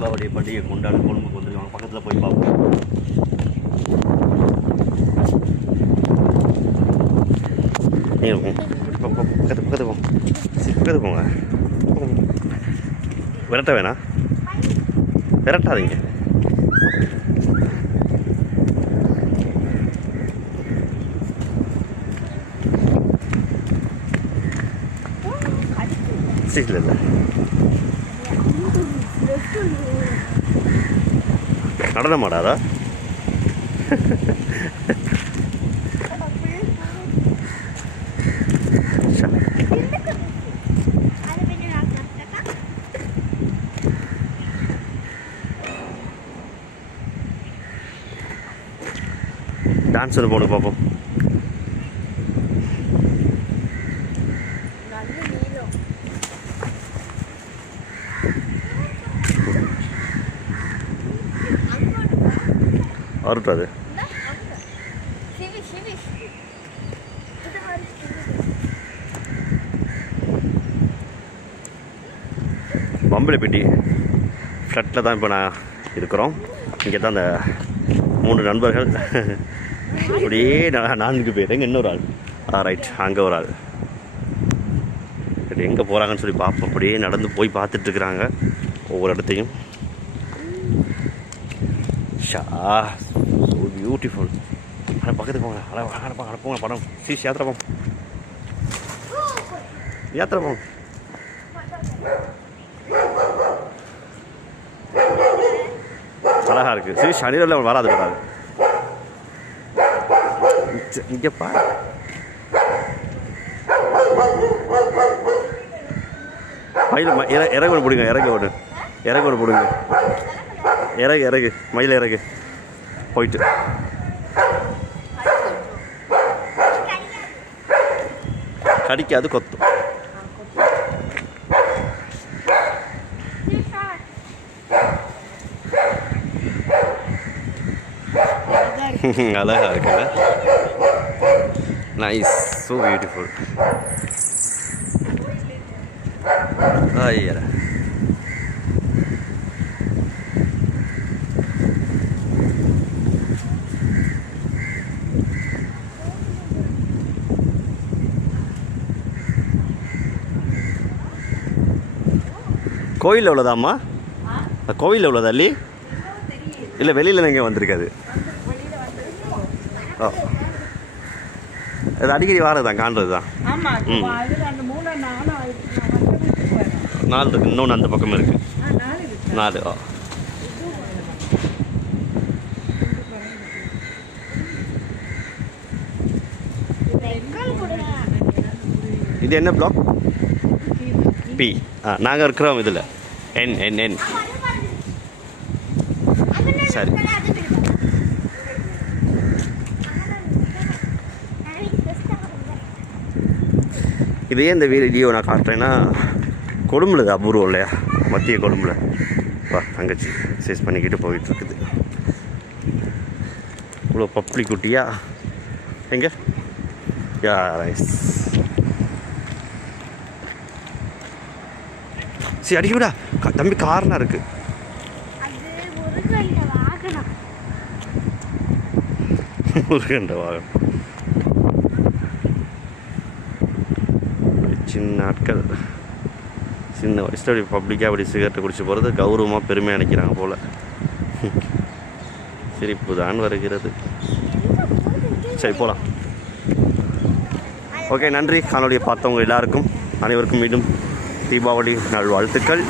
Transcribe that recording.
தீபாவளி பண்டிகை கொண்டாட கொழும்புக்கு வந்துருக்காங்க. பக்கத்தில் போய் பார்ப்போம் நீங்க பக்கத்து பக்கத்து போங்க சரி பக்கத்து போங்க. போங்க. விரட்ட வேணாம். விரட்டாதீங்க. சரி இல்லை இல்லை. நடனமாடாதா ஷா. டான்ஸ் ஒன்று போட்டு பார்ப்போம் வரட்டும் அது பம்பளைப்பட்டி ஃப்ளட்டில் தான் இப்போ நான் இருக்கிறோம். இங்கே தான் அந்த மூணு நண்பர்கள். அப்படியே நான்கு பேர். எங்கே இன்னொரு ஆள்? ஆ ரைட் அங்கே ஒரு ஆள். சரி எங்கே போகிறாங்கன்னு சொல்லி பார்ப்போம். அப்படியே நடந்து போய் பார்த்துட்ருக்குறாங்க ஒவ்வொரு இடத்தையும். ஷா ஸோ பியூட்டிஃபுல் ஆனால் பக்கத்துக்கு போங்க. அட அட போங்க அட போங்க. படம் சீஸ் யாத்திரை போங்க. யாத்திரை போங்க. அழகாக இருக்குது சரி சனியில் வராது வராது இச்ச- பாரு. மயில் ம- இற ஒன்று பிடிங்க இறகு ஒன்று இறகு ஒன்று பிடிங்க. இறகு இறகு. மயில் இறகு. போயிட்டு. கடிக்காது கொத்தும் அழகா இருக்குல்ல? நைஸ் ஸோ பியூட்டிஃபுல் ஐயா கோயில் உள்ளதாம்மா? கோயில் உள்ளதா அல்லி இல்லை வெளியில் எங்கே வந்திருக்காது. ஓ. அது அடிக்கடி வாரது தான் காண்றது தான் ம். நாலு ஆயிடுச்சு. நான் வந்து வீட்டுக்கு வரேன். நாலு இருக்கு இன்னொன்று அந்த பக்கம் இருக்கு. ஆ, நாலு இருக்கு. நாலு ஓ. இது என்ன பிளாக் பி. ஆ நாங்கள் இருக்கிறோம் இதில். என் என் என். சரி. இதையே இந்த வீடியோ நான் காட்டுறேன்னா கொழும்புல இது அபூர்வம் இல்லையா? மத்திய கொழும்புல. வா தங்கச்சி சேஸ் பண்ணிக்கிட்டு போயிட்டுருக்குது. இவ்வளோ பப்ளிக் குட்டியா? எங்க? யா ரைஸ் சரி அடிக்க விடா. தம்பி காரணம் இருக்குது முருகண்ட வாகனம். சின்ன ஆட்கள். சின்ன வயசில் அப்படி பப்ளிக்காக அப்படி சிகரெட்டை குடிச்சு போகிறது கௌரவமாக பெருமையாக நினைக்கிறாங்க போல். சிரிப்பு தான் வருகிறது. சரி போகலாம் ஓகே நன்றி. காணொலியை பார்த்தவங்க எல்லாருக்கும் அனைவருக்கும் மீண்டும் தீபாவளி நல்வாழ்த்துக்கள்